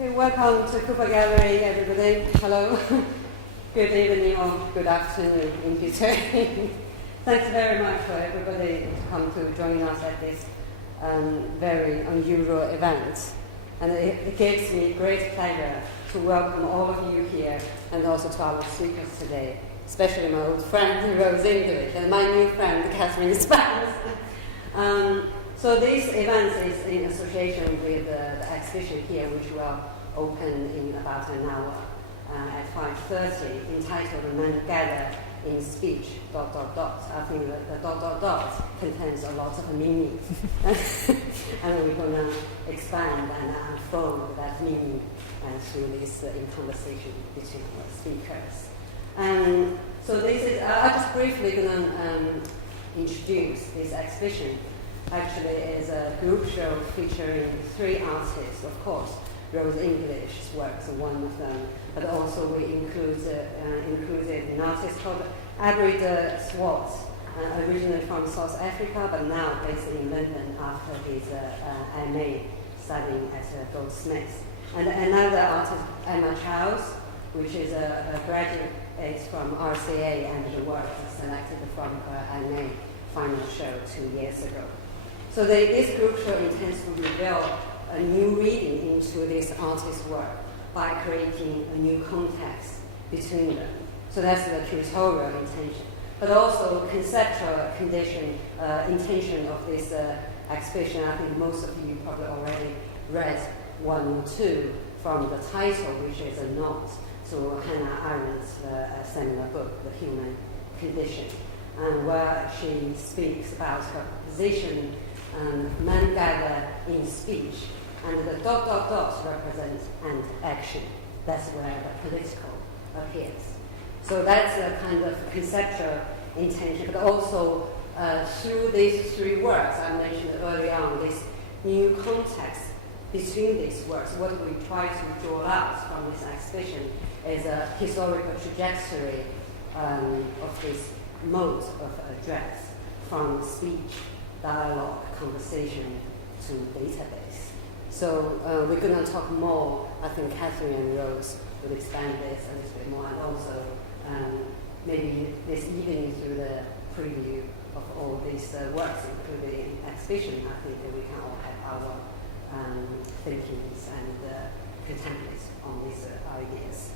Okay, welcome to Cooper Gallery, everybody. Hello. Good evening or good afternoon in between. Thanks very much for everybody to come to join us at this very unusual event. And it gives me great pleasure to welcome all of you here and also to our speakers today, especially my old friend Rose English and my new friend Catherine Spence. So this event is in association with the exhibition here, which will open in about an hour at 5:30, entitled "Men Gather in Speech, ... I think the ... contains a lot of meaning. And we're going to expand and unfold that meaning through this in conversation between our speakers. So this is, I'm just briefly going to introduce this exhibition. Actually, it's a group show featuring 3 artists, of course. Rose English's works are one of them, but also we included an artist called Abrida Swartz, originally from South Africa, but now based in London after his MA studying at Goldsmiths. And another artist, Emma Charles, which is a graduate from RCA, and the work was selected from her MA final show 2 years ago. So this group show intends to reveal a new reading into this artist's work by creating a new context between them. So that's the curatorial intention. But also conceptual intention of this exhibition. I think most of you probably already read 1 or 2 from the title, which is a nod to Hannah Arendt's seminal book, The Human Condition, where she speaks about her position. Men gather in speech, and the ... represents an action. That's where the political appears. So that's a kind of conceptual intention, but also through these 3 works I mentioned early on, this new context between these works, what we try to draw out from this exhibition is a historical trajectory of this mode of address, from speech, dialogue, conversation to database. So we're going to talk more. I think Catherine and Rose will expand this a little bit more, and also maybe this evening through the preview of all these works, including exhibition, I think that we can all have our thinkings and contemplate on these ideas.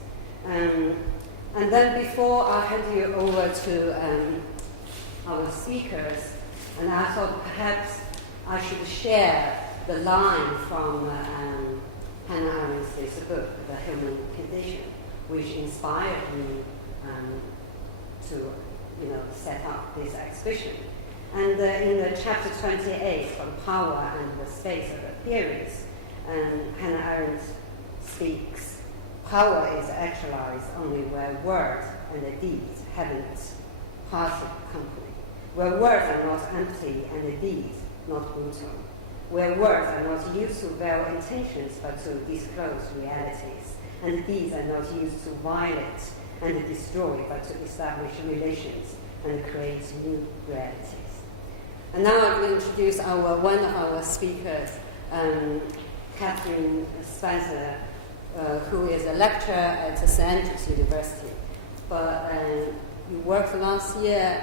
And then before I hand you over to our speakers, and I thought perhaps I should share the line from Hannah Arendt's book, The Human Condition, which inspired me to set up this exhibition. And in the chapter 28, from Power and the Space of Appearance, Hannah Arendt speaks, power is actualized only where words and the deeds haven't parted company. Where words are not empty and the deeds not brutal. Where words are not used to veil intentions but to disclose realities. And the deeds are not used to violate and destroy but to establish relations and create new realities. And now I will introduce one of our speakers, Catherine Spencer, who is a lecturer at St. Andrews University. But you worked last year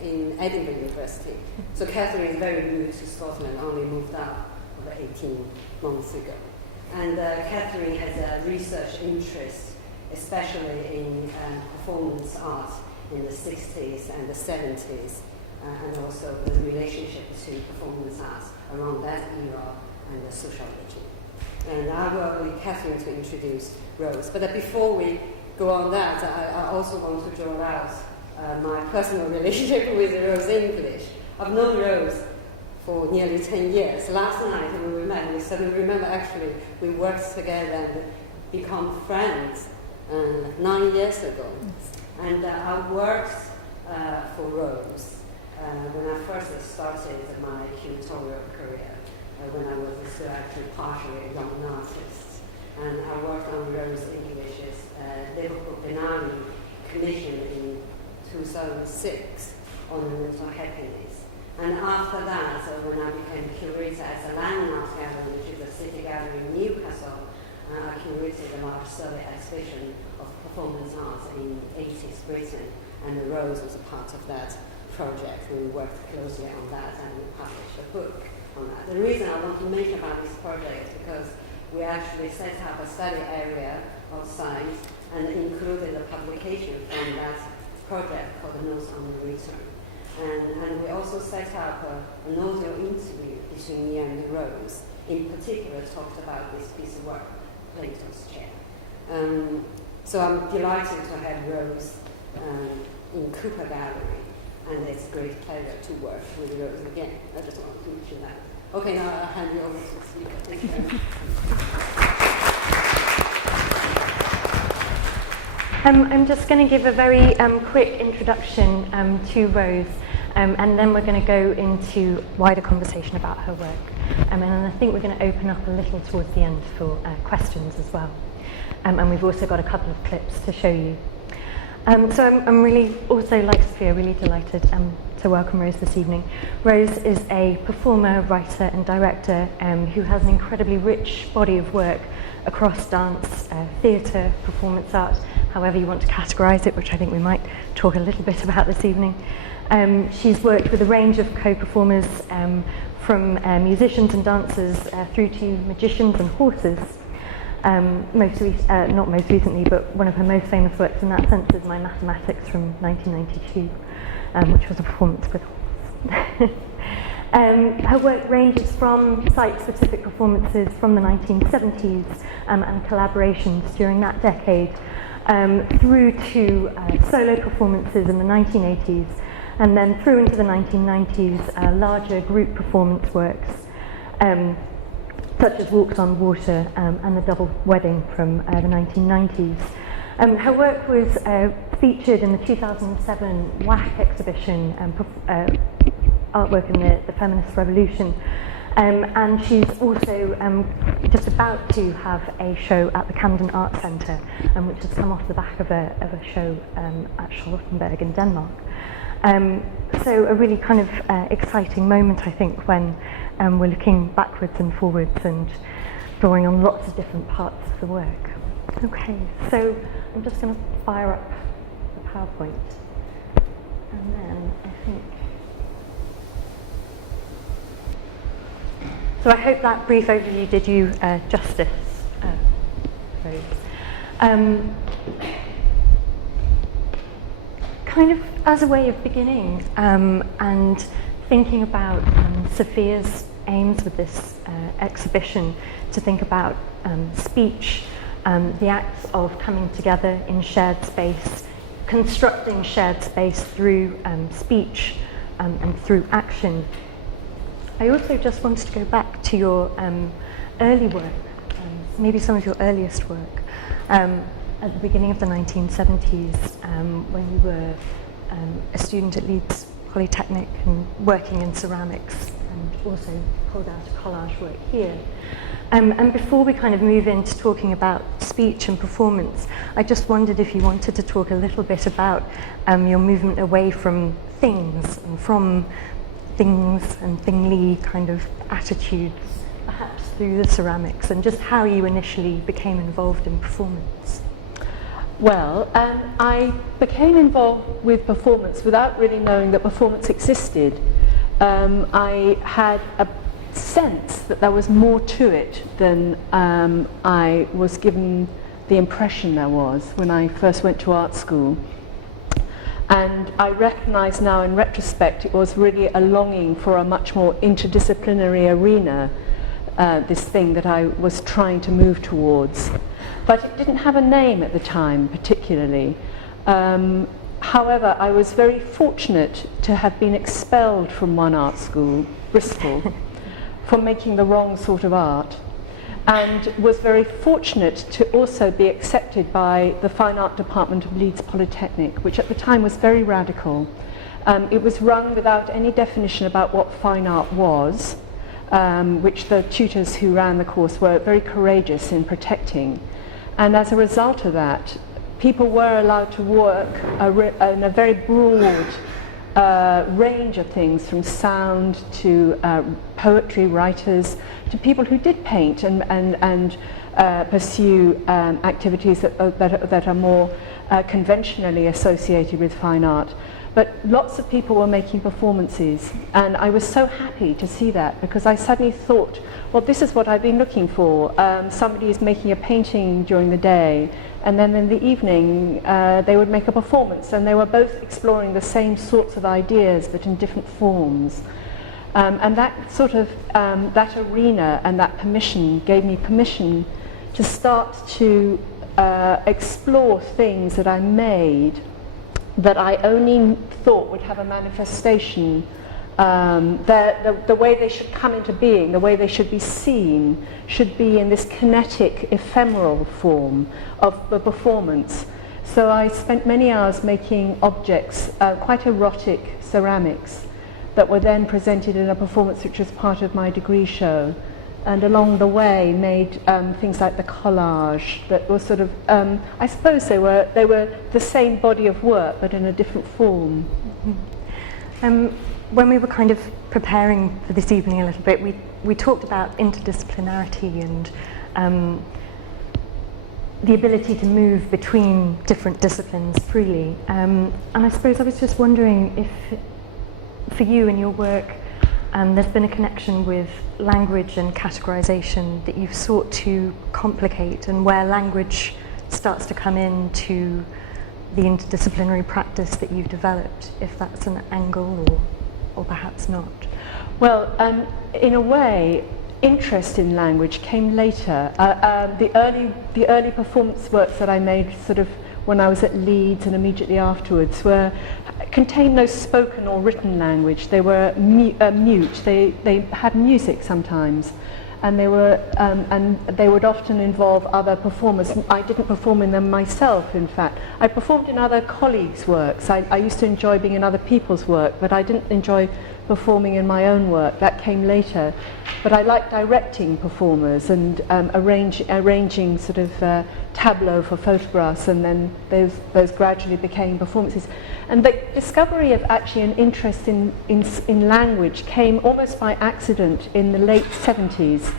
in Edinburgh University. So Catherine is very new to Scotland, only moved up over 18 months ago. And Catherine has a research interest, especially in performance art in the 60s and the 70s, and also the relationship between performance art around that era and the sociology. And I will with Catherine to introduce Rose. But before we go on that, I also want to draw out my personal relationship with Rose English. I've known Rose for nearly 10 years. Last night when we met, we suddenly remember actually we worked together and become friends 9 years ago. And I worked for Rose when I first started my curatorial career, when I was still actually partially a young artist. And I worked on Rose English's Liverpool Biennale commission in 2006 on mental happiness. And after that, when I became curator at the Landmark Gallery, which is a city gallery in Newcastle, I curated a large survey exhibition of performance arts in 80s Britain, and the Rose was a part of that project. We worked closely on that and we published a book on that. The reason I want to mention about this project is because we actually set up a study area of science and included a publication from that project called the Notes on the Return. And we also set up an audio interview between me and Rose. In particular, talked about this piece of work, Plato's Chair. So I'm delighted to have Rose in Cooper Gallery, and it's a great pleasure to work with Rose again. I just want to mention that. Okay, now I'll hand you over to the speaker. Thank you very much. I'm just going to give a very quick introduction to Rose, and then we're going to go into wider conversation about her work. And then I think we're going to open up a little towards the end for questions as well. And we've also got a couple of clips to show you. So I'm really, also like Sophia, really delighted to welcome Rose this evening. Rose is a performer, writer and director who has an incredibly rich body of work across dance, theatre, performance art, however you want to categorise it, which I think we might talk a little bit about this evening. She's worked with a range of co-performers from musicians and dancers through to magicians and horses. Not most recently, but one of her most famous works in that sense is My Mathematics from 1992, which was a performance with horses. Her work ranges from site-specific performances from the 1970s and collaborations during that decade, through to solo performances in the 1980s, and then through into the 1990s, larger group performance works, such as Walks on Water and The Double Wedding from the 1990s. Her work was featured in the 2007 WAC exhibition, Artwork in the Feminist Revolution, and she's also just about to have a show at the Camden Art Centre, which has come off the back of a show at Charlottenburg in Denmark. So a really kind of exciting moment, I think, when we're looking backwards and forwards and drawing on lots of different parts of the work. Okay, so I'm just going to fire up the PowerPoint, and then I think... So I hope that brief overview did you justice, Rose. Kind of as a way of beginning and thinking about Sophia's aims with this exhibition, to think about speech, the acts of coming together in shared space, constructing shared space through speech and through action. I also just wanted to go back to your early work, maybe some of your earliest work, at the beginning of the 1970s, when you were a student at Leeds Polytechnic and working in ceramics, and also pulled out a collage work here. And before we kind of move into talking about speech and performance, I just wondered if you wanted to talk a little bit about your movement away from things and from things and thingly kind of attitudes, perhaps through the ceramics, and just how you initially became involved in performance. Well, I became involved with performance without really knowing that performance existed. I had a sense that there was more to it than I was given the impression there was when I first went to art school. And I recognise now in retrospect it was really a longing for a much more interdisciplinary arena, this thing that I was trying to move towards. But it didn't have a name at the time particularly. However, I was very fortunate to have been expelled from one art school, Bristol, for making the wrong sort of art, and was very fortunate to also be accepted by the Fine Art Department of Leeds Polytechnic, which at the time was very radical. It was run without any definition about what fine art was, which the tutors who ran the course were very courageous in protecting. And as a result of that, people were allowed to work in a very broad range of things, from sound to poetry writers to people who did paint and pursue activities that are more conventionally associated with fine art. But lots of people were making performances, and I was so happy to see that, because I suddenly thought, well, this is what I've been looking for. Somebody is making a painting during the day, and then in the evening they would make a performance, and they were both exploring the same sorts of ideas but in different forms. And that sort of, that arena and that permission gave me permission to start to explore things that I made that I only thought would have a manifestation. The way they should come into being, the way they should be seen, should be in this kinetic, ephemeral form of the performance. So I spent many hours making objects, quite erotic ceramics, that were then presented in a performance which was part of my degree show. And along the way made things like the collage that were sort of, I suppose they were the same body of work but in a different form. When we were kind of preparing for this evening a little bit, we talked about interdisciplinarity and the ability to move between different disciplines freely. And I suppose I was just wondering if, for you in your work, there's been a connection with language and categorization that you've sought to complicate, and where language starts to come into the interdisciplinary practice that you've developed, if that's an angle or perhaps not. Well, in a way, interest in language came later. The early performance works that I made sort of when I was at Leeds and immediately afterwards contained no spoken or written language. They were mute. They had music sometimes, and they would often involve other performers. I didn't perform in them myself, in fact. I performed in other colleagues' works. I used to enjoy being in other people's work, but I didn't enjoy performing in my own work. That came later. But I liked directing performers and arranging sort of tableau for photographs, and then those gradually became performances. And the discovery of actually an interest in language came almost by accident in the late 70s.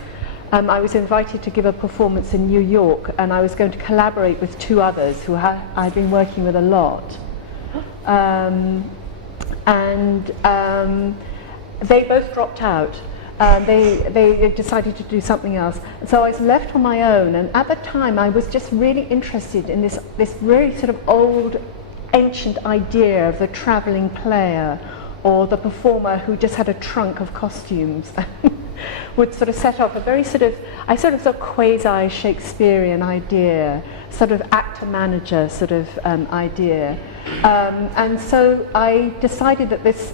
I was invited to give a performance in New York, and I was going to collaborate with two others who I'd been working with a lot. They both dropped out. They decided to do something else. So I was left on my own, and at the time I was just really interested in this very sort of old, ancient idea of the travelling player, or the performer who just had a trunk of costumes. Would sort of set off a very sort of quasi-Shakespearean idea, sort of actor-manager sort of idea. And so I decided that this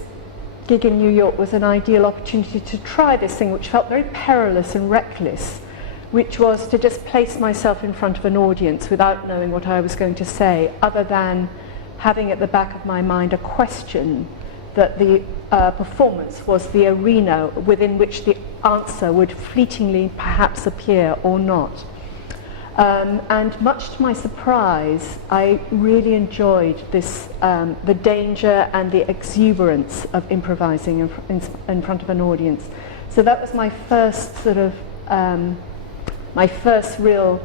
gig in New York was an ideal opportunity to try this thing, which felt very perilous and reckless, which was to just place myself in front of an audience without knowing what I was going to say, other than having at the back of my mind a question that the performance was the arena within which the answer would fleetingly perhaps appear or not. And much to my surprise, I really enjoyed this, the danger and the exuberance of improvising in front of an audience. So that was my first sort of, my first real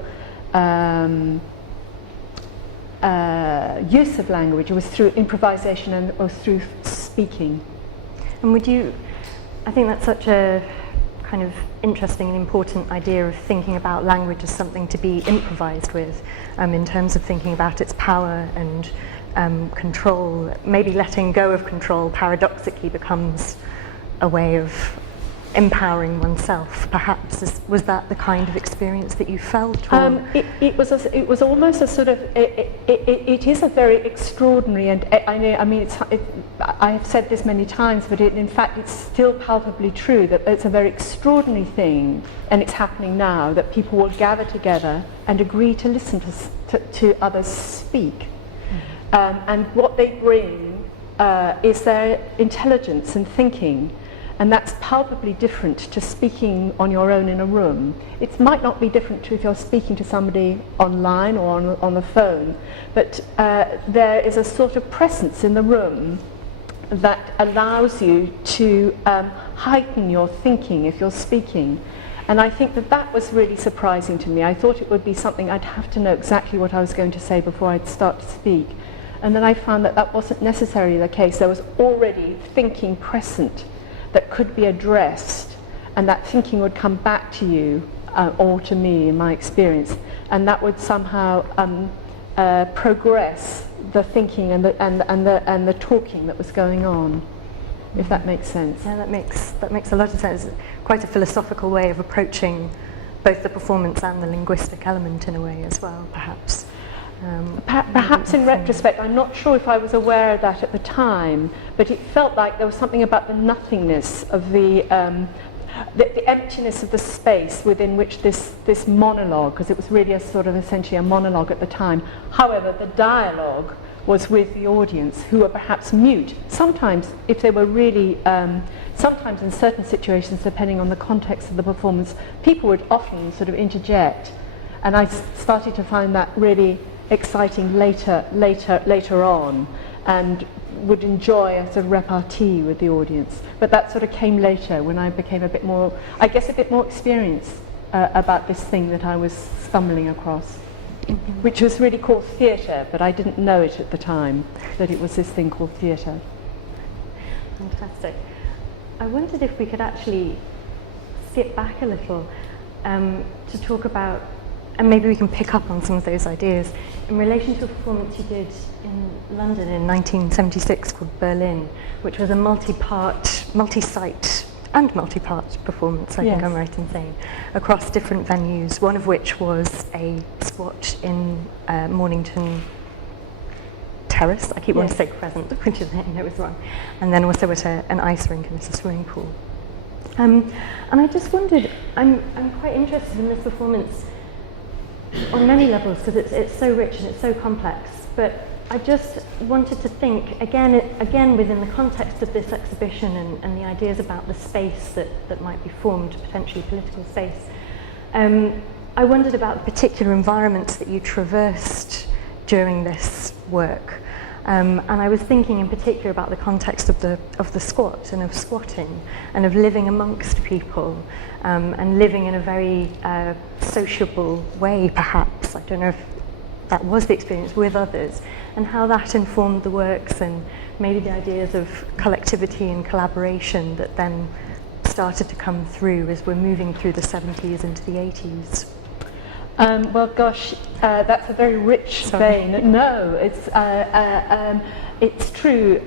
use of language. It was through improvisation and it was through speaking. And I think that's such a kind of interesting and important idea of thinking about language as something to be improvised with, in terms of thinking about its power and control. Maybe letting go of control paradoxically becomes a way of empowering oneself, perhaps. Was that the kind of experience that you felt? It was almost a sort of, it is a very extraordinary, and I have said this many times, but in fact it's still palpably true that it's a very extraordinary thing, and it's happening now, that people will gather together and agree to listen to others speak. And what they bring is their intelligence and thinking. And that's palpably different to speaking on your own in a room. It might not be different to if you're speaking to somebody online or on the phone, but there is a sort of presence in the room that allows you to heighten your thinking if you're speaking. And I think that that was really surprising to me. I thought it would be something I'd have to know exactly what I was going to say before I'd start to speak. And then I found that that wasn't necessarily the case. There was already thinking present that could be addressed, and that thinking would come back to you, or to me in my experience, and that would somehow progress the thinking and the talking that was going on, if that makes sense. Yeah, that makes a lot of sense. Quite a philosophical way of approaching both the performance and the linguistic element in a way as well, perhaps. Perhaps in retrospect, I'm not sure if I was aware of that at the time, but it felt like there was something about the nothingness of the emptiness of the space within which this monologue, because it was really a sort of essentially a monologue at the time. However, the dialogue was with the audience, who were perhaps mute. Sometimes, if they were really, sometimes in certain situations, depending on the context of the performance, people would often sort of interject, and I started to find that really exciting later on, and would enjoy a sort of repartee with the audience. But that sort of came later, when I became a bit more experienced about this thing that I was stumbling across, which was really called theatre, but I didn't know it at the time, that it was this thing called theatre. Fantastic. I wondered if we could actually skip back a little to talk about, and maybe we can pick up on some of those ideas, in relation to a performance you did in London in 1976 called Berlin, which was a multi-site and multi-part performance, I think I'm right in saying, across different venues, one of which was a squat in Mornington Terrace. I keep wanting to say Crescent, which is, I know it's wrong. And then also at an ice rink and at a swimming pool. And I just wondered, I'm quite interested in this performance on many levels, because it's so rich and it's so complex, but I just wanted to think, again within the context of this exhibition and the ideas about the space that might be formed, potentially political space, I wondered about the particular environments that you traversed during this work. And I was thinking in particular about the context of the squat and of squatting and of living amongst people, and living in a very sociable way, perhaps. I don't know if that was the experience with others, and how that informed the works and maybe the ideas of collectivity and collaboration that then started to come through as we're moving through the 70s into the 80s. Well, gosh, that's a very rich vein. No, it's true.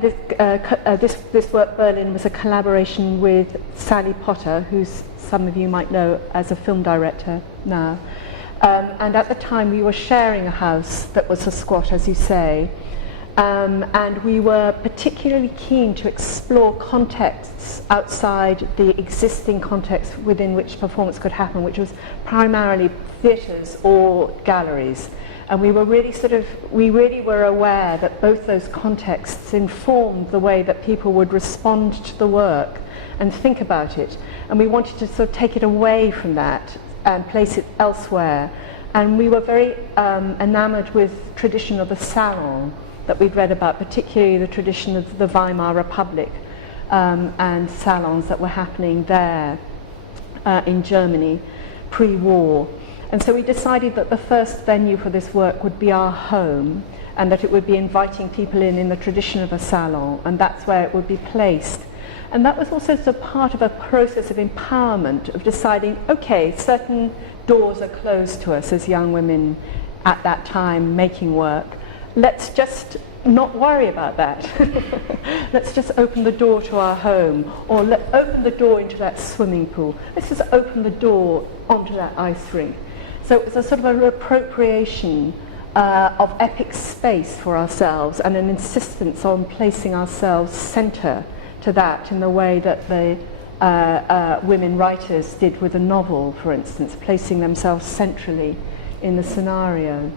This work, Berlin, was a collaboration with Sally Potter, who some of you might know as a film director now. And at the time, we were sharing a house that was a squat, as you say. And we were particularly keen to explore contexts outside the existing context within which performance could happen, which was primarily theatres or galleries. And we really were aware that both those contexts informed the way that people would respond to the work and think about it. And we wanted to sort of take it away from that and place it elsewhere. And we were very enamored with the tradition of the salon that we'd read about, particularly the tradition of the Weimar Republic and salons that were happening there in Germany pre-war. And so we decided that the first venue for this work would be our home, and that it would be inviting people in the tradition of a salon, and that's where it would be placed. And that was also sort of part of a process of empowerment, of deciding, okay, certain doors are closed to us as young women at that time making work. Let's just not worry about that. Let's just open the door to our home, or open the door into that swimming pool. Let's just open the door onto that ice rink. So it was a sort of an appropriation of epic space for ourselves, and an insistence on placing ourselves centre to that in the way that the women writers did with a novel, for instance, placing themselves centrally in the scenario.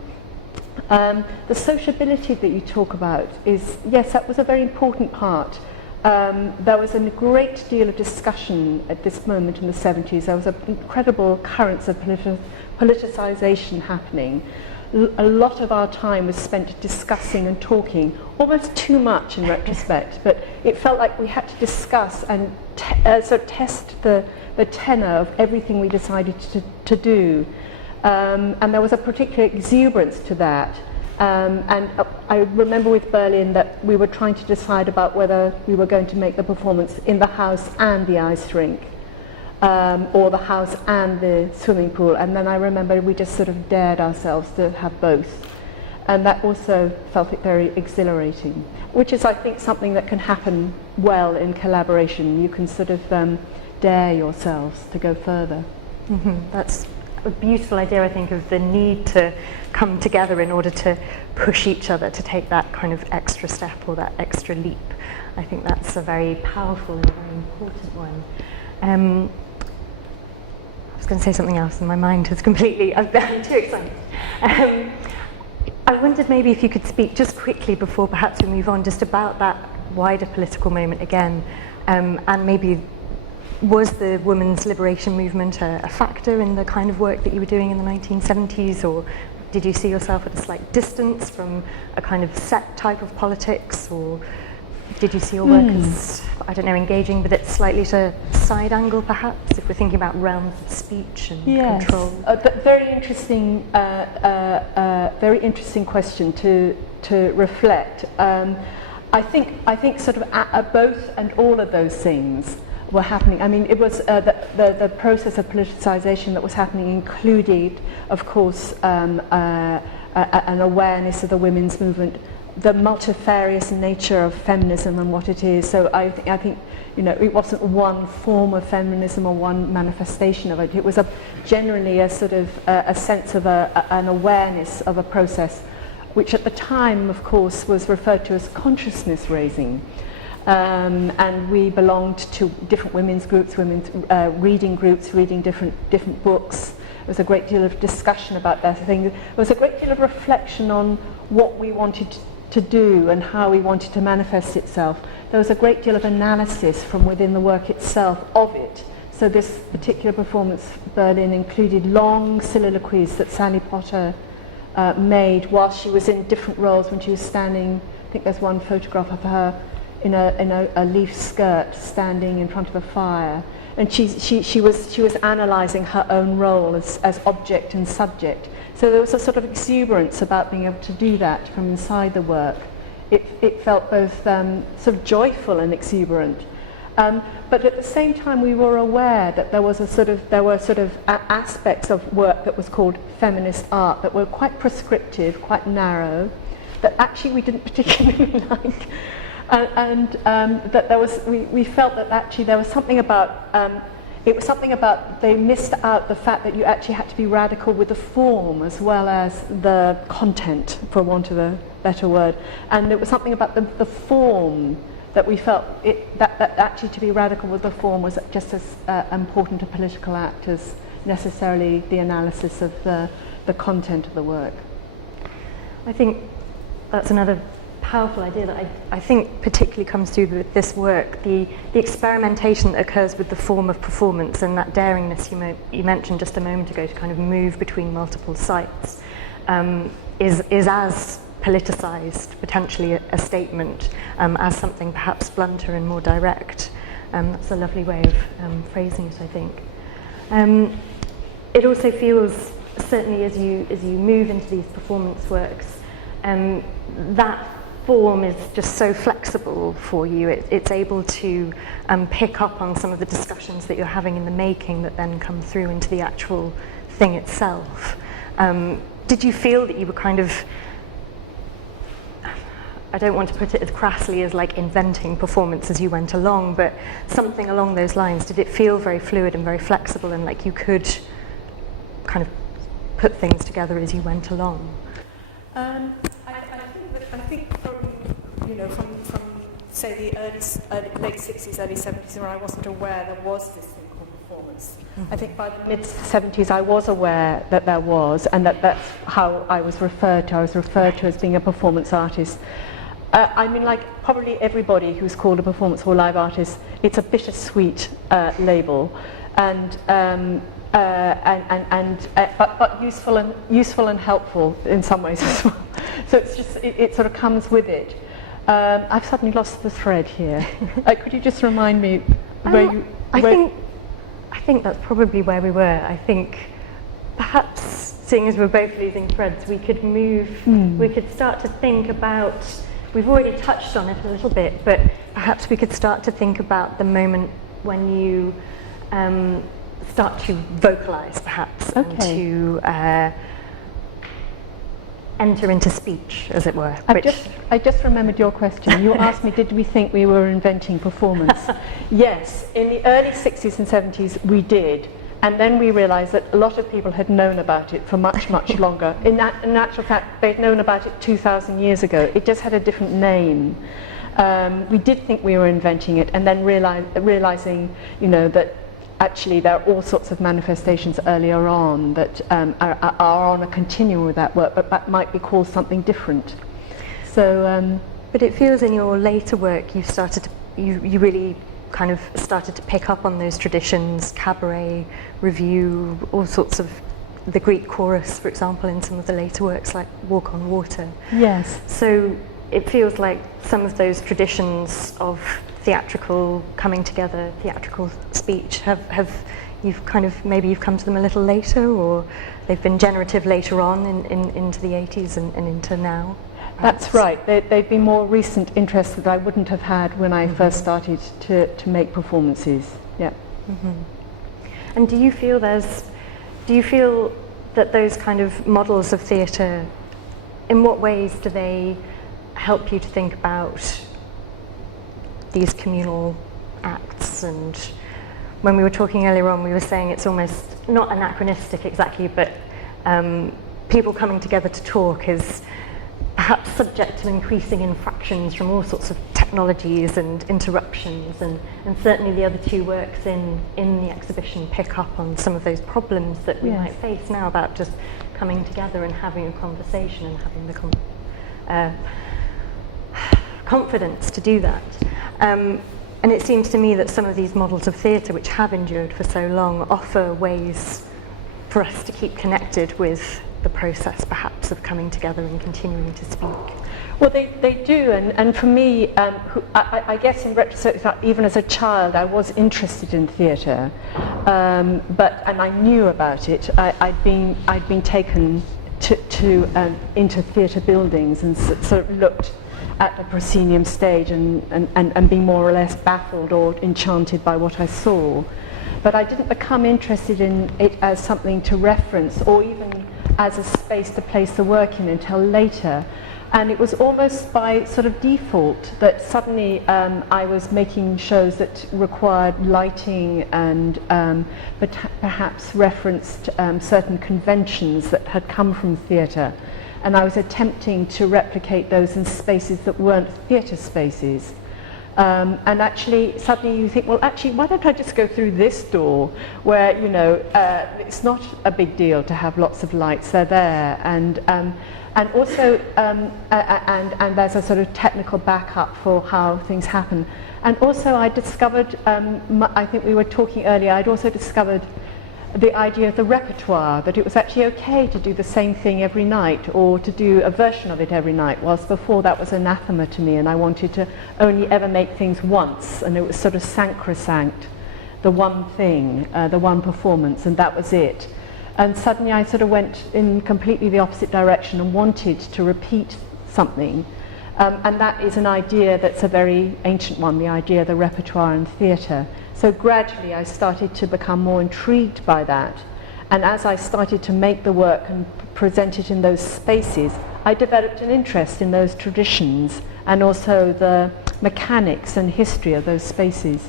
The sociability that you talk about is, yes, that was a very important part. There was a great deal of discussion at this moment in the 70s. There was an incredible currents of politicization happening. a lot of our time was spent discussing and talking, almost too much in retrospect, but it felt like we had to discuss and sort of test the tenor of everything we decided to do. And there was a particular exuberance to that. And I remember with Berlin that we were trying to decide about whether we were going to make the performance in the house and the ice rink, or the house and the swimming pool. And then I remember we just sort of dared ourselves to have both. And that also felt it very exhilarating, which is, I think, something that can happen well in collaboration. You can sort of dare yourselves to go further. Mm-hmm. That's a beautiful idea, I think, of the need to come together in order to push each other to take that kind of extra step or that extra leap. I think that's a very powerful and very important one. I was going to say something else and my mind has completely, I'm too excited. I wondered maybe if you could speak just quickly before perhaps we move on, just about that wider political moment again, and maybe was the women's liberation movement a factor in the kind of work that you were doing in the 1970s, or did you see yourself at a slight distance from a kind of set type of politics, or did you see your work as, I don't know, engaging but at slightly to side angle perhaps, if we're thinking about realms of speech and control? Very interesting question to reflect. I think sort of both and all of those things were happening. I mean, it was the process of politicization that was happening included, of course, an awareness of the women's movement, the multifarious nature of feminism and what it is. So I think you know, it wasn't one form of feminism or one manifestation of it. It was generally a sort of a sense of an awareness of a process, which at the time, of course, was referred to as consciousness raising. And we belonged to different women's groups, women's reading groups, reading different books. There was a great deal of discussion about that thing. There was a great deal of reflection on what we wanted to do and how we wanted to manifest itself. There was a great deal of analysis from within the work itself of it. So this particular performance, Berlin, included long soliloquies that Sally Potter made while she was in different roles, when she was standing, I think there's one photograph of her in a leaf skirt standing in front of a fire, and she was analysing her own role as object and subject. So there was a sort of exuberance about being able to do that from inside the work. It felt both sort of joyful and exuberant, but at the same time we were aware that there were sort of aspects of work that was called feminist art that were quite prescriptive, quite narrow, that actually we didn't particularly like. And that there was, we felt that actually there was something about, it was something about, they missed out the fact that you actually had to be radical with the form as well as the content, for want of a better word. And there was something about the form that we felt that actually to be radical with the form was just as important a political act as necessarily the analysis of the content of the work. I think that's another powerful idea that I think particularly comes through with this work, the experimentation that occurs with the form of performance and that daringness you mentioned just a moment ago to kind of move between multiple sites is as politicised, potentially a statement, as something perhaps blunter and more direct. That's a lovely way of phrasing it, I think. It also feels, certainly as you move into these performance works, that form is just so flexible for you. It's able to pick up on some of the discussions that you're having in the making that then come through into the actual thing itself. Did you feel that you were kind of, I don't want to put it as crassly as like inventing performance as you went along, but something along those lines? Did it feel very fluid and very flexible and like you could kind of put things together as you went along? I think from, you know, from say the late 60s, early 70s, when I wasn't aware there was this thing called performance. Mm-hmm. I think by the mid 70s I was aware that there was, and that's how I was referred to. I was referred to as being a performance artist. I mean, like probably everybody who's called a performance or live artist, it's a bittersweet label, and but useful and helpful in some ways as well. So it's just it sort of comes with it. I've suddenly lost the thread here. Could you just remind me where you? I think that's probably where we were. I think perhaps, seeing as we're both losing threads, we could move. We could start to think about. We've already touched on it a little bit, but perhaps we could start to think about the moment when you start to vocalize, perhaps, and to enter into speech, as it were. I just remembered your question. You asked me, did we think we were inventing performance? Yes, in the early 60s and 70s we did. And then we realised that a lot of people had known about it for much, much longer. In actual fact, they'd known about it 2,000 years ago. It just had a different name. We did think we were inventing it, and then realising, that actually there are all sorts of manifestations earlier on that are on a continuum with that work, but that might be called something different. So, but it feels in your later work you really kind of started to pick up on those traditions, cabaret, revue, all sorts of the Greek chorus, for example, in some of the later works like Walk on Water. Yes. So it feels like some of those traditions of theatrical coming together, theatrical speech, you've come to them a little later, or they've been generative later on into the 80s and into now. That's right. They've been more recent interests that I wouldn't have had when I first started to make performances. Yeah. And do you feel that those kind of models of theatre, in what ways do they help you to think about these communal acts? And when we were talking earlier on, we were saying it's almost not anachronistic exactly, but people coming together to talk is perhaps subject to increasing infractions from all sorts of technologies and interruptions, and certainly the other two works in the exhibition pick up on some of those problems that we might face now about just coming together and having a conversation and having the confidence to do that. And it seems to me that some of these models of theatre, which have endured for so long, offer ways for us to keep connected with the process, perhaps, of coming together and continuing to speak. Well, they do, and for me, I guess in retrospect, even as a child, I was interested in theatre, and I knew about it. I'd been taken into theatre buildings and sort of looked at the proscenium stage and being more or less baffled or enchanted by what I saw. But I didn't become interested in it as something to reference or even as a space to place the work in until later. And it was almost by sort of default that suddenly I was making shows that required lighting and but perhaps referenced certain conventions that had come from theatre. And I was attempting to replicate those in spaces that weren't theatre spaces. And actually, suddenly you think, well, actually, why don't I just go through this door where, it's not a big deal to have lots of lights, they're there. And also, and there's a sort of technical backup for how things happen. And also I discovered, I think we were talking earlier, I'd also discovered the idea of the repertoire, that it was actually okay to do the same thing every night or to do a version of it every night, whilst before that was anathema to me, and I wanted to only ever make things once, and it was sort of sacrosanct, the one thing, the one performance, and that was it. And suddenly I sort of went in completely the opposite direction and wanted to repeat something. And that is an idea that's a very ancient one, the idea of the repertoire in theatre. So gradually I started to become more intrigued by that. And as I started to make the work and present it in those spaces, I developed an interest in those traditions and also the mechanics and history of those spaces.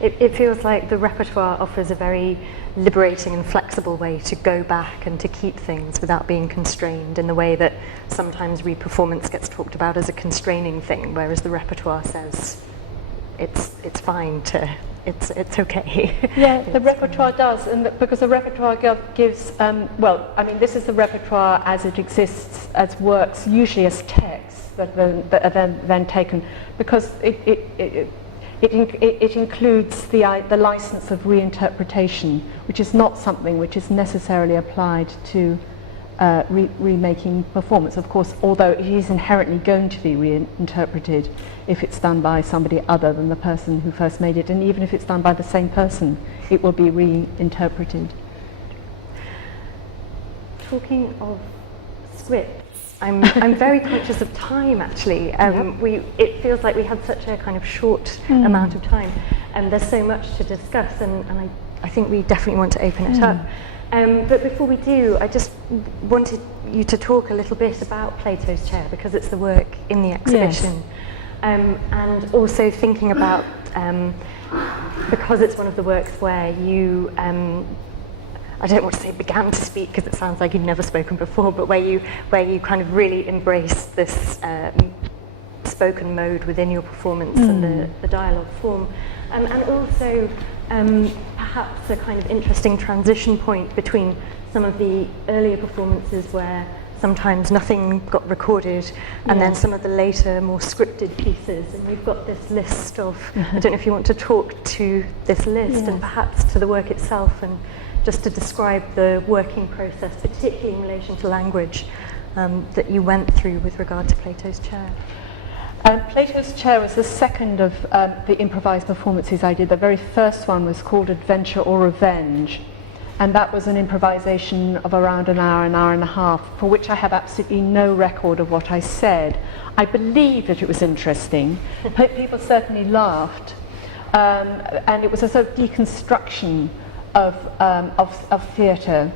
It feels like the repertoire offers a very liberating and flexible way to go back and to keep things without being constrained in the way that sometimes re-performance gets talked about as a constraining thing, whereas the repertoire says it's fine to, it's okay. Yeah, the repertoire does, and because the repertoire gives, this is the repertoire as it exists as works, usually as texts that are then taken, because it includes the license of reinterpretation, which is not something which is necessarily applied to remaking performance. Of course, although it is inherently going to be reinterpreted if it's done by somebody other than the person who first made it, and even if it's done by the same person, it will be reinterpreted. Talking of scripts, I'm very conscious of time actually. It feels like we had such a kind of short amount of time, and there's so much to discuss, and I think we definitely want to open it up. But before we do, I just wanted you to talk a little bit about Plato's Chair, because it's the work in the exhibition. And also thinking about, because it's one of the works where you, I don't want to say began to speak because it sounds like you'd never spoken before, but where you kind of really embrace this spoken mode within your performance and the dialogue form. And also perhaps a kind of interesting transition point between some of the earlier performances where sometimes nothing got recorded, and then some of the later, more scripted pieces. And we've got this list of, I don't know if you want to talk to this list and perhaps to the work itself, and just to describe the working process, particularly in relation to language, that you went through with regard to Plato's Chair. Plato's Chair was the second of the improvised performances I did. The very first one was called Adventure or Revenge, and that was an improvisation of around an hour and a half, for which I have absolutely no record of what I said. I believe that it was interesting. People certainly laughed, and it was a sort of deconstruction of theatre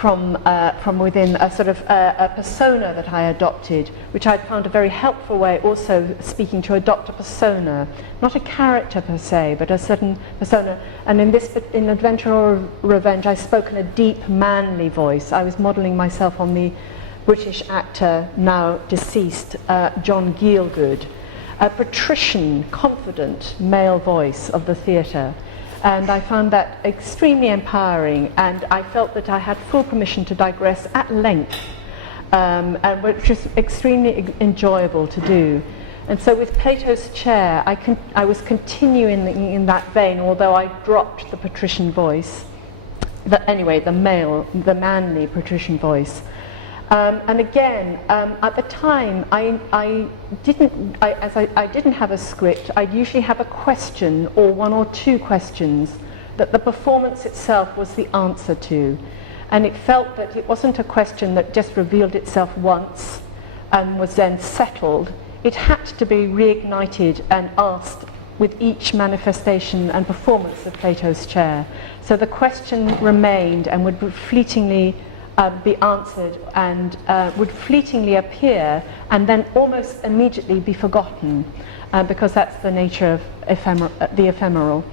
from within a sort of a persona that I adopted, which I found a very helpful way also speaking to adopt a persona, not a character per se, but a certain persona. And in Adventure or Revenge, I spoke in a deep, manly voice. I was modelling myself on the British actor, now deceased, John Gielgud, a patrician, confident male voice of the theatre. And I found that extremely empowering, and I felt that I had full permission to digress at length, and which was extremely enjoyable to do. And so with Plato's Chair, I was continuing in that vein, although I dropped the patrician voice, the manly patrician voice. And again, at the time, I didn't have a script. I'd usually have a question or one or two questions that the performance itself was the answer to. And it felt that it wasn't a question that just revealed itself once and was then settled. It had to be reignited and asked with each manifestation and performance of Plato's Chair. So the question remained and would fleetingly be answered and would fleetingly appear and then almost immediately be forgotten, because that's the nature of the ephemeral.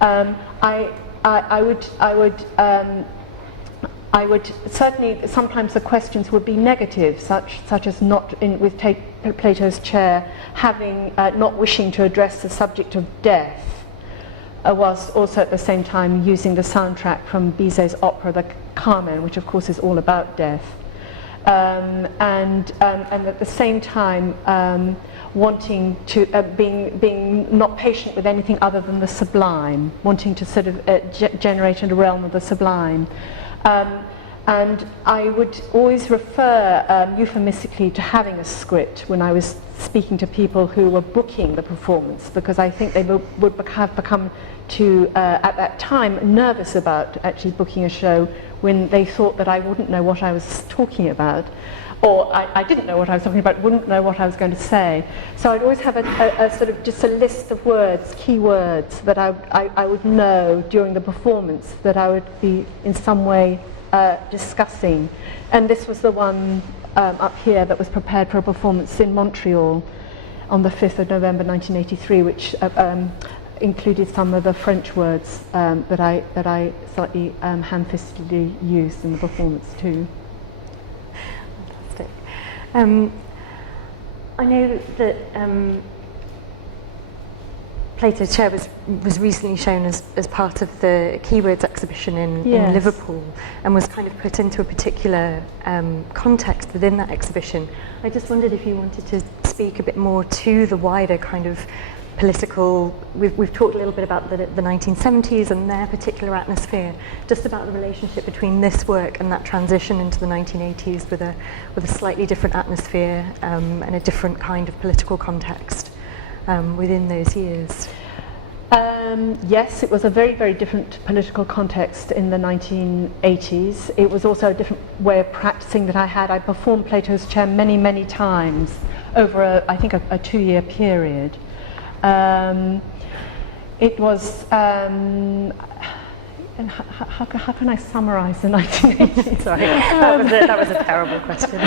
I would certainly, sometimes the questions would be negative, such as not with Plato's Chair having not wishing to address the subject of death, was also at the same time using the soundtrack from Bizet's opera, the Carmen, which of course is all about death, and at the same time wanting to being not patient with anything other than the sublime, wanting to sort of generate a realm of the sublime. And I would always refer euphemistically to having a script when I was speaking to people who were booking the performance, because I think they would have become at that time nervous about actually booking a show when they thought that I wouldn't know what I was talking about, or I didn't know what I was talking about, wouldn't know what I was going to say. So I'd always have a sort of just a list of words, key words, that I would know during the performance, that I would be in some way discussing. And this was the one up here that was prepared for a performance in Montreal on the 5th of November 1983, which included some of the French words that I slightly ham-fistedly used in the performance too. Fantastic. I know that Plato's Chair was recently shown as part of the Keywords exhibition in Liverpool, and was kind of put into a particular context within that exhibition. I just wondered if you wanted to speak a bit more to the wider kind of political, we've talked a little bit about the 1970s and their particular atmosphere, just about the relationship between this work and that transition into the 1980s with a slightly different atmosphere and a different kind of political context within those years. Yes, it was a very, very different political context in the 1980s. It was also a different way of practicing that I had. I performed Plato's Chair many, many times over, I think, a 2-year period. It was, and how can I summarise the 1980s? Sorry, that was a terrible question.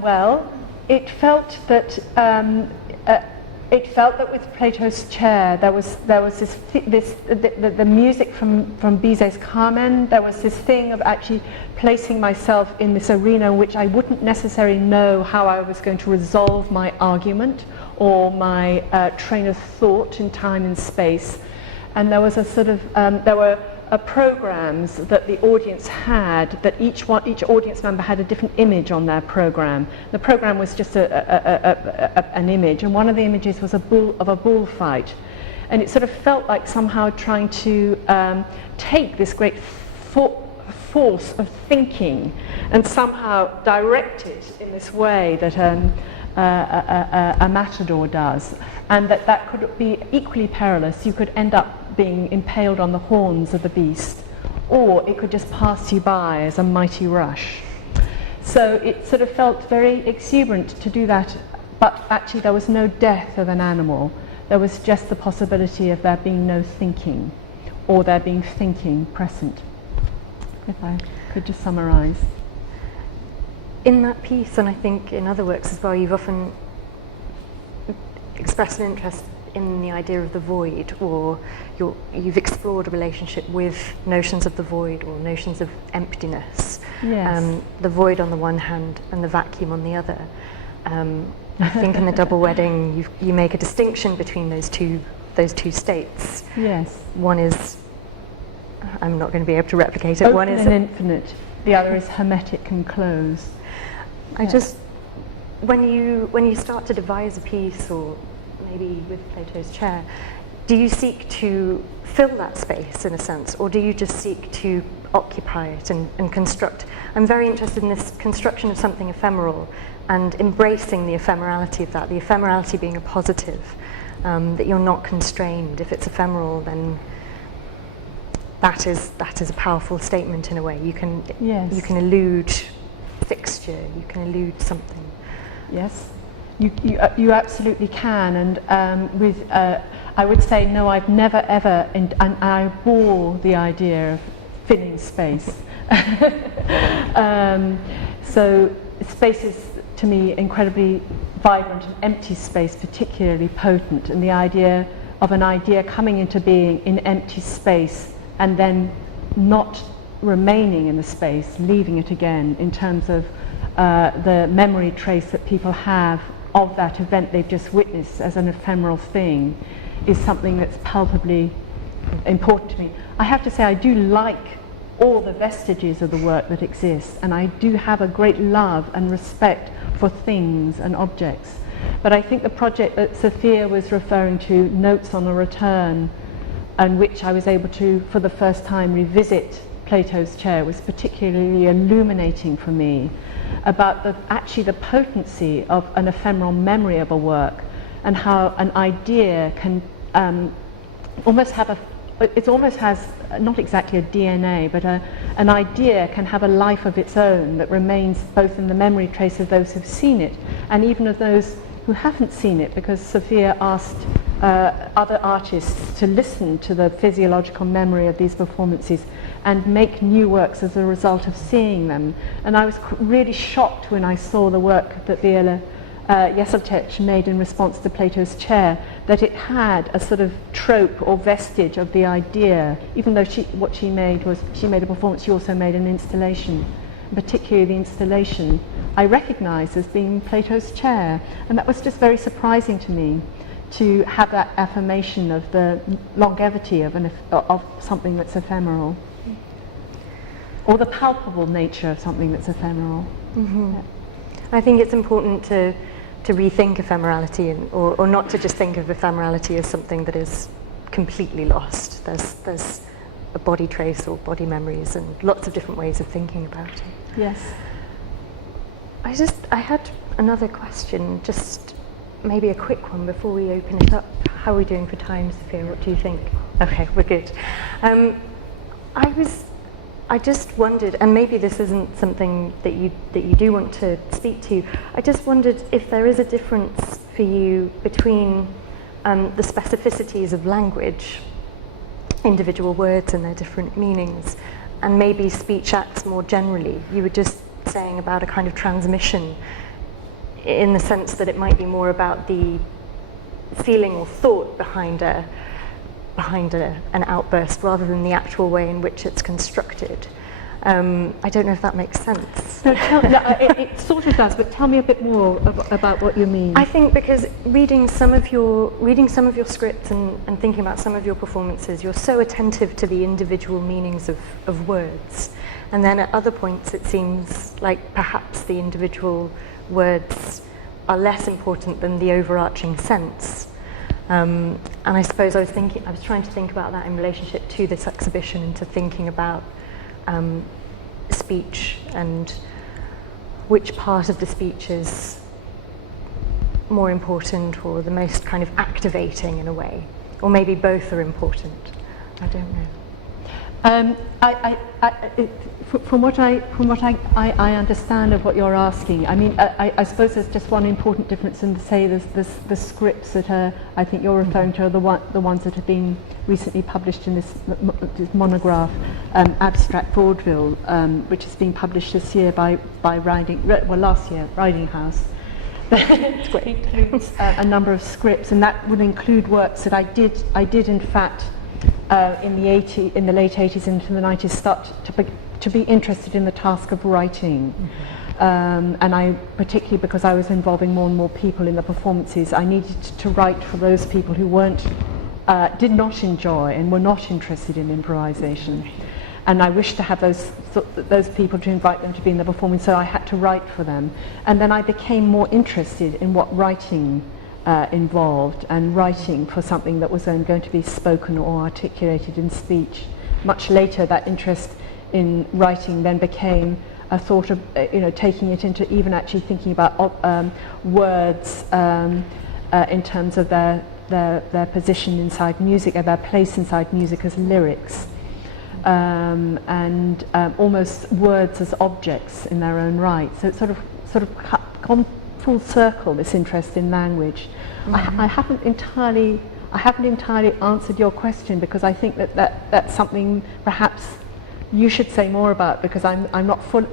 Well, it felt that with Plato's Chair there was the music from Bizet's Carmen. There was this thing of actually placing myself in this arena in which I wouldn't necessarily know how I was going to resolve my argument or my train of thought in time and space. And there was a sort of there were programs that the audience had, that each audience member had a different image on their program. The program was just an image, and one of the images was a bullfight, and it sort of felt like somehow trying to take this great force of thinking and somehow direct it in this way that a matador does, and that could be equally perilous. You could end up being impaled on the horns of the beast, or it could just pass you by as a mighty rush. So it sort of felt very exuberant to do that, but actually there was no death of an animal. There was just the possibility of there being no thinking, or there being thinking present. If I could just summarise. In that piece, and I think in other works as well, you've often expressed an interest in the idea of the void, or you've explored a relationship with notions of the void or notions of emptiness. Yes. The void on the one hand and the vacuum on the other. I think in the Double Wedding you make a distinction between those two states. Yes. One is, I'm not going to be able to replicate it. Open One is and infinite. The other is hermetic and closed. I just, when you start to devise a piece, or maybe with Plato's Chair, do you seek to fill that space in a sense, or do you just seek to occupy it and construct? I'm very interested in this construction of something ephemeral and embracing the ephemerality of that, the ephemerality being a positive, that you're not constrained. If it's ephemeral, then that is a powerful statement in a way. You can elude fixture, you can elude something. Yes. You absolutely can, and I would say no. I've never ever, and I abhor the idea of filling space. So space is to me incredibly vibrant, and empty space particularly potent, and the idea of an idea coming into being in empty space and then not remaining in the space, leaving it again, in terms of the memory trace that people have of that event they've just witnessed as an ephemeral thing, is something that's palpably important to me. I have to say I do like all the vestiges of the work that exists, and I do have a great love and respect for things and objects. But I think the project that Sophia was referring to, Notes on a Return, and which I was able to, for the first time, revisit Plato's Chair, was particularly illuminating for me about actually the potency of an ephemeral memory of a work, and how an idea can almost have it almost has not exactly a DNA, but an idea can have a life of its own that remains both in the memory trace of those who've seen it and even of those who haven't seen it, because Sophia asked other artists to listen to the physiological memory of these performances and make new works as a result of seeing them. And I was really shocked when I saw the work that Viola Jeseltec made in response to Plato's Chair, that it had a sort of trope or vestige of the idea, even though what she made was, she made a performance, she also made an installation. Particularly the installation I recognised as being Plato's Chair, and that was just very surprising to me, to have that affirmation of the longevity of something that's ephemeral. or the palpable nature of something that's ephemeral. Mm-hmm. Yeah. I think it's important to rethink ephemerality, or not to just think of ephemerality as something that is completely lost. There's a body trace or body memories and lots of different ways of thinking about it. Yes. I had another question, just maybe a quick one before we open it up. How are we doing for time, Sophia? What do you think? Okay, we're good. I just wondered, and maybe this isn't something that you do want to speak to. I just wondered if there is a difference for you between the specificities of language, individual words and their different meanings, and maybe speech acts more generally. You were just saying about a kind of transmission, in the sense that it might be more about the feeling or thought behind an outburst rather than the actual way in which it's constructed. I don't know if that makes sense. No, it sort of does, but tell me a bit more about what you mean. I think because reading some of your scripts and thinking about some of your performances, you're so attentive to the individual meanings of words. And then at other points it seems like perhaps the individual words are less important than the overarching sense. And I suppose I was trying to think about that in relationship to this exhibition and to thinking about speech and which part of the speech is more important or the most kind of activating in a way, or maybe both are important. I don't know. From what I understand of what you're asking, I mean, I suppose there's just one important difference in, say, the scripts that I think you're referring to are the ones that have been recently published in this monograph, Abstract Vaudeville, which is being published this year by last year, Riding House. It's great. It includes a number of scripts, and that would include works that I did in fact in the late 80s into the 90s start to be interested in the task of writing. Mm-hmm. And I, particularly because I was involving more and more people in the performances, I needed to write for those people who did not enjoy and were not interested in improvisation. And I wished to have those people, to invite them to be in the performance, so I had to write for them. And then I became more interested in what writing involved, and writing for something that was then going to be spoken or articulated in speech. Much later, that interest in writing then became a thought of taking it into even actually thinking about words in terms of their position inside music, or their place inside music as lyrics, and almost words as objects in their own right. So it's sort of gone full circle, this interest in language. Mm-hmm. I haven't entirely answered your question, because I think that's something perhaps you should say more about, because I'm not fully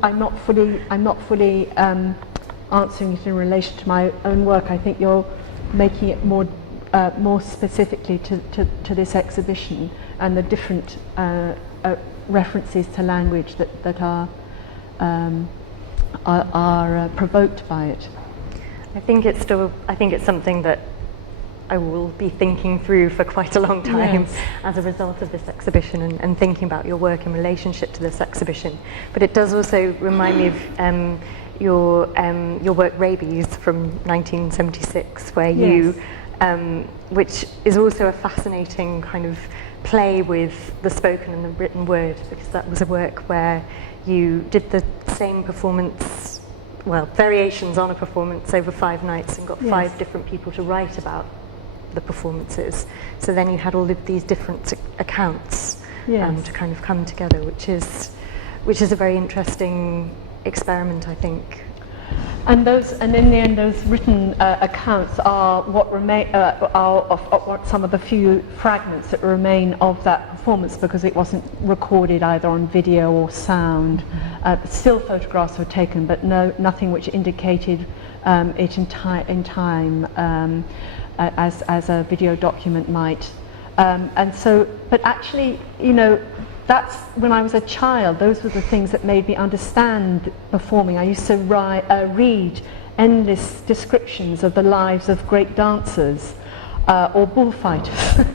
answering it in relation to my own work. I think you're making it more specifically to this exhibition and the different references to language that are provoked by it. I think it's something that I will be thinking through for quite a long time, yes, as a result of this exhibition, and thinking about your work in relationship to this exhibition. But it does also remind me of your work Rabies from 1976, where you, which is also a fascinating kind of play with the spoken and the written word, because that was a work where you did the same performance, variations on a performance over 5 nights, and got 5 different people to write about the performances. So then you had all of these different accounts to kind of come together, which is a very interesting experiment, I think. And in the end, those written accounts are what remain, are some of the few fragments that remain of that performance, because it wasn't recorded either on video or sound. Mm-hmm. Still photographs were taken, but nothing which indicated it in time as a video document might. And so, but actually, that's when I was a child. Those were the things that made me understand performing. I used to read endless descriptions of the lives of great dancers or bullfighters.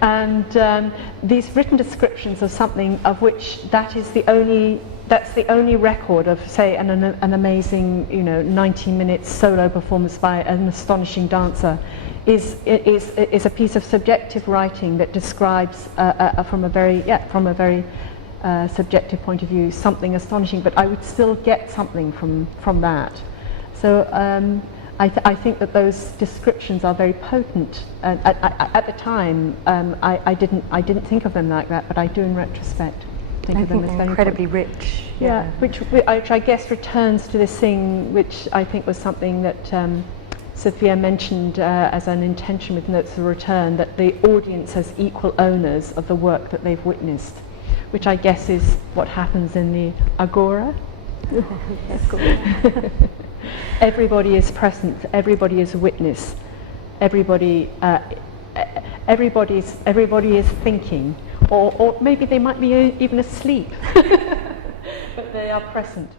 And these written descriptions of something of which that's the only record of, say, an amazing, 90-minute solo performance by an astonishing dancer is a piece of subjective writing that describes from a very subjective point of view something astonishing, but I would still get something from that. So I think that those descriptions are very potent. At the time, I didn't think of them like that, but I do in retrospect think of them as very incredibly rich. Yeah, which I guess returns to this thing, which I think was something that Sophia mentioned as an intention with Notes of Return, that the audience has equal owners of the work that they've witnessed, which I guess is what happens in the Agora. Everybody is present, everybody is a witness, everybody is thinking, or maybe they might be even asleep, but they are present.